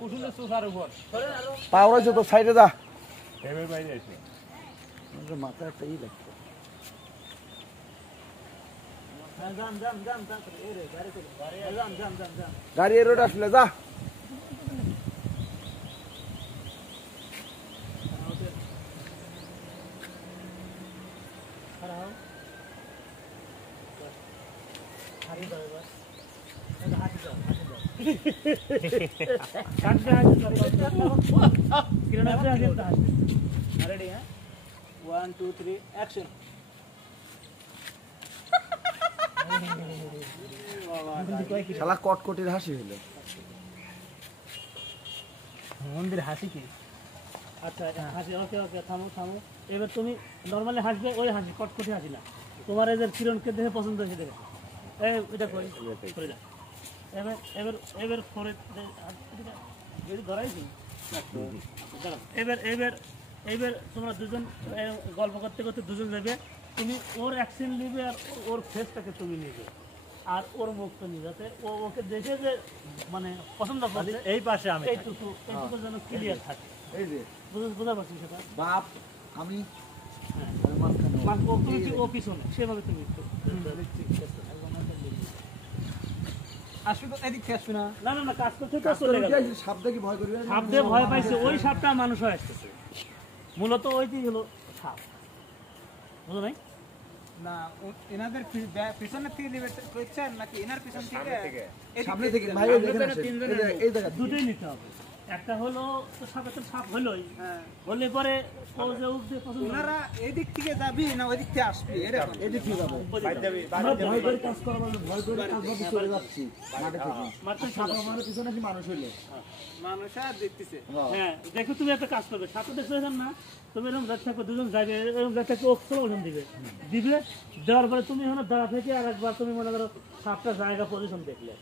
কুসুমের সোফার উপর পাওয়া হয়েছে তো সাইডে যা এবার বাইরে এসে মাথা একটা ই লাগছে গাড়ি এ রোড আসলে যা Ready, huh? 1, 2, 3, action. শালা কটকটির হাসি হইলো মন্দির হাসি কি? আচ্ছা হাসি, ওকে ওকে, থামো থামো। এবার তুমি নর্মালি হাসবে, ওই হাসি, কটকটি হাসি না। তোমার এই যে কিরণকে দেখে পছন্দ হয়েছে দেখে এটা কই করে যা। এবার এবার এবার করে ধরাইছি। এবার এবার এবার তোমরা দুজন গল্প করতে করতে দুজন যাবে, তুমি ওর অ্যাকশন নিবে আর ওর ফেসটাকে তুমি নিবে আর ওর মুখটা নিবে, যাতে ও ওকে দেখে যে মানে পছন্দ করছে। এই পাশে আমি এইটুকু যেন ক্লিয়ার থাকে। এই যে বুঝতে পারছি সেটা বাপ আমি ও পিছনে সেভাবে তুমি আসবে তো এদিক থেকে আসবে না। না না না, কাজ করতে তো চলে গেল। সাপ দেখি ভয় করবে, সাপ দিয়ে ভয় পাইছে, ওই সাপটা মানুষ হয়ে আসতেছে। মূলত ওইটাই হলো সাপ, বুঝো নাই? না এনাদের পিছনে থেকে নেবে কইছেন নাকি এনার পিছন থেকে? সামনে থেকে ভাই ওই দেখেন এই জায়গা দুটোই নিতে হবে। একটা হলো তো সাপের সাপ হলোই, হলে পরে ও যে উঠতে পছন্দ ওনারা এদিক থেকে যাবি না ওই দিক থেকে আসবি, এরকম এদিক থেকে যাবো ভয় করে কাজ করা মানে ভয় করে কাজ করতে চলে যাচ্ছি মাঠে থেকে মাত্র সাপ আমার পিছনে কি মানুষ হইলো মানুষ আর দেখতেছে। হ্যাঁ দেখো, তুমি একটা কাজ করবে, সাপে দেখতে না তুমি এরকম যাচ্ছে থাকো, দুজন যাবে এরকম যাচ্ছে থাকো, ওখানে দিবে দিবে, দেওয়ার পরে তুমি ওখানে দাঁড়া থেকে আর একবার তুমি মনে করো সাপটা জায়গা পজিশন দেখলে,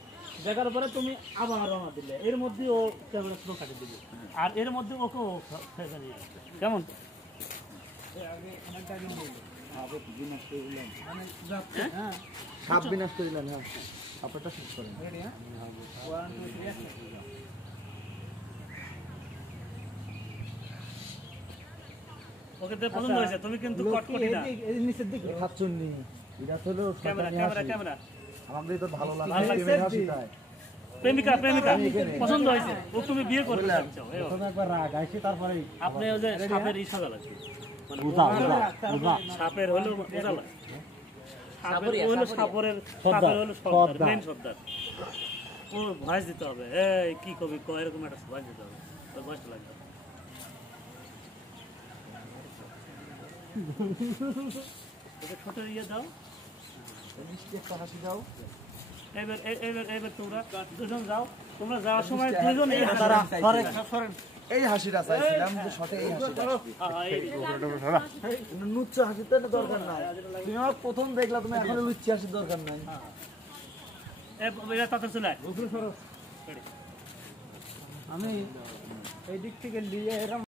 দেখার পরে তুমি আবার রওনা দিলে, এর মধ্যে ও ক্যামেরা স্লো কাটিয়ে দিবে আর এর মধ্যে ওকে ও ফেসে নিয়ে আসবে। কেমন? সাপ বিনাশ করিলেন। হ্যাঁ আপনারটা শেষ করেন। রেডি, হ্যাঁ? 1, 2, 3, action. ওকে দেখে পছন্দ হয়েছে, তুমি কিন্তু কটকটি না। এই নিচের দিকে খাচ্ছুননি এটা হলো ক্যামেরা ক্যামেরা ক্যামেরা আমাদের তো ভালো ভালো লাগে লাগছে? প্রেমের হাসি তাই প্রেমিকা প্রেমিকা পছন্দ হয়েছে, ও তুমি বিয়ে করতে চাচ্ছো। প্রথমে একবার রাগ আইছে তারপরে আপনি ওই যে সাপের ইশারা লাগছে, মানে সাপের হলো মজা লাগে, সাপের হলো সাপের হলো সর্দার, মেন সর্দার। ও ভয়েস দিতে হবে, এই কি কবি কয়, এরকম একটা ভয়েস দিতে হবে, ওই ভয়েসটা লাগবে। ওকে ছোট ইয়ে দাও, একটা হাসি দাও এবার এবার এবার তোমরা দুজন যাও, তোমরা যাওয়ার সময় দুজন এই হাসিটা চাইছিলাম যে শটে এই হাসিটা লুচ্চ হাসিতে দরকার নাই, তুমি আমার প্রথম দেখলা, তুমি এখন লুচ্ছি হাসির দরকার নাই। তাতে চলে আমি এই দিক থেকে নিয়ে এরকম